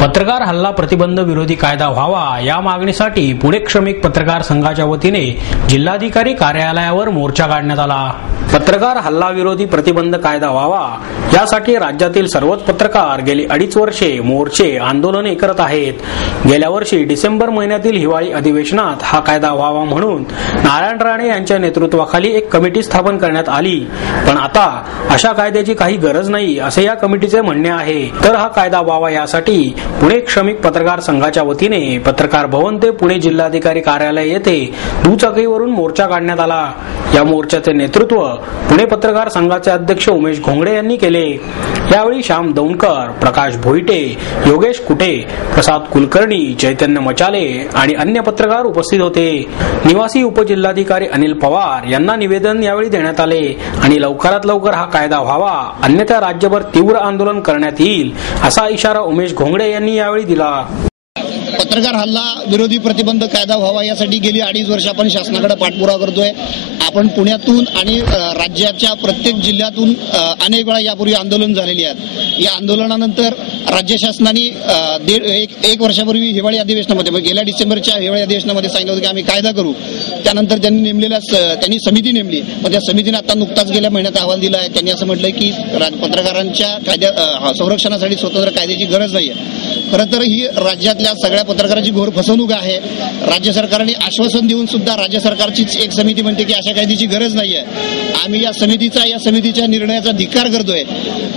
पत्रकार हल्ला प्रतिबंध विरोधी कायदा व्हावा या मागणीसाठी पुणे श्रमिक पत्रकार संघाच्या वतीने जिल्हाधिकारी कार्यालयावर मोर्चा काढण्यात आला। पत्रकार हल्ला विरोधी प्रतिबंध कायदा व्हावा यासाठी राज्यातील सर्वच पत्रकार गेली 2.5 वर्षे मोर्चे आंदोलने करत आहेत। गेल्या वर्षी डिसेंबर महिन्यातील हिवाळी अधिवेशनात हा कायदा व्हावा म्हणून नारायण राणे यांच्या नेतृत्वाखाली एक कमिटी स्थापन करण्यात आली, पण आता अशा कायद्याची काही गरज नाही असे या कमिटीचे म्हणणे आहे। तर हा कायदा व्हावा यासाठी पुणे श्रमिक पत्रकार संघाच्या वतीने पत्रकार भवन ते पुणे जिल्हाधिकारी कार्यालय येथे दुचाकीवरून मोर्चा काढण्यात आला। या मोर्चाचे नेतृत्व पुणे पत्रकार संघाचे अध्यक्ष उमेश घोंगडे यांनी केले। यावेळी श्याम दौंडकर, प्रकाश भोईटे, योगेश कुटे, प्रसाद कुलकर्णी, चैतन्य मचाले आणि अन्य पत्रकार उपस्थित होते। निवासी उपजिल्हाधिकारी अनिल पवार यांना निवेदन यावेळी देण्यात आले आणि लवकरात लवकर हा कायदा व्हावा, अन्यथा राज्यभर तीव्र आंदोलन करण्यात येईल असा इशारा उमेश घोंगडे यांनी यावेळी दिला। पत्रकार हल्ला विरोधी प्रतिबंध कायदा व्हावा यासाठी गेली 2.5 वर्ष आपण शासनाकडे पाठपुरावा करतोय। आपण पुण्यातून आणि राज्याच्या प्रत्येक जिल्ह्यातून अनेक वेळा यापूर्वी आंदोलन झालेली आहेत। या आंदोलनानंतर राज्य शासनाने एक वर्षापूर्वी हिवाळी अधिवेशनामध्ये गेल्या डिसेंबरच्या हिवाळी अधिवेशनामध्ये सांगितलं होतं की आम्ही कायदा करू। त्यानंतर त्यांनी समिती नेमली, पण त्या समितीने आता नुकताच गेल्या महिन्यात अहवाल दिला आहे। त्यांनी असं म्हटलंय की पत्रकारांच्या कायद्या संरक्षणासाठी स्वतंत्र कायद्याची गरज नाहीये। खरं तर ही राज्यातल्या सगळ्या पत्रकारांची घोर फसवणूक आहे। राज्य सरकारने आश्वासन देऊन सुद्धा राज्य सरकारचीच एक समिती म्हणते की अशा कायद्याची गरज नाहीये। आम्ही या समितीच्या निर्णयाचा धिक्कार करतोय।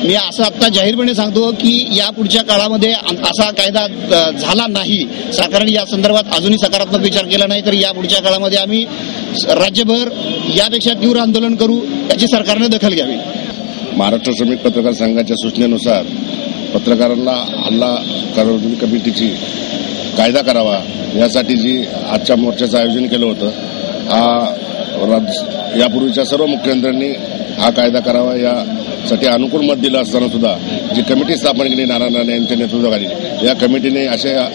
मी असं आता जाहीरपणे सांगतो की या पुढच्या काळामध्ये असा कायदा झाला नाही, सरकारने या संदर्भात अजूनही सकारात्मक विचार केला नाही, तर या पुढच्या काळामध्ये आम्ही राज्यभर यापेक्षा तीव्र आंदोलन करू, याची सरकारने दखल घ्यावी। महाराष्ट्र श्रमिक पत्रकार संघाच्या सूचनेनुसार पत्रकारांना हल्ला विरोधी कमिटीची कायदा करावा यासाठी जी आजच्या मोर्चाचं आयोजन केलं होतं, यापूर्वीच्या सर्व मुख्यमंत्र्यांनी हा कायदा करावा यासाठी अनुकूल मत दिलं असताना सुद्धा जी कमिटी स्थापन केली नारायण राणे यांच्या नेतृत्वाखाली, या कमिटीने अशा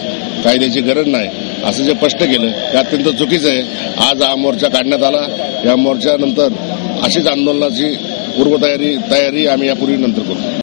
कायद्याची गरज नाही असं जे स्पष्ट केलं हे अत्यंत चुकीचं आहे। आज हा मोर्चा काढण्यात आला। या मोर्चानंतर अशीच आंदोलनाची पूर्वतयारी आम्ही यापूर्वी नंतर करू।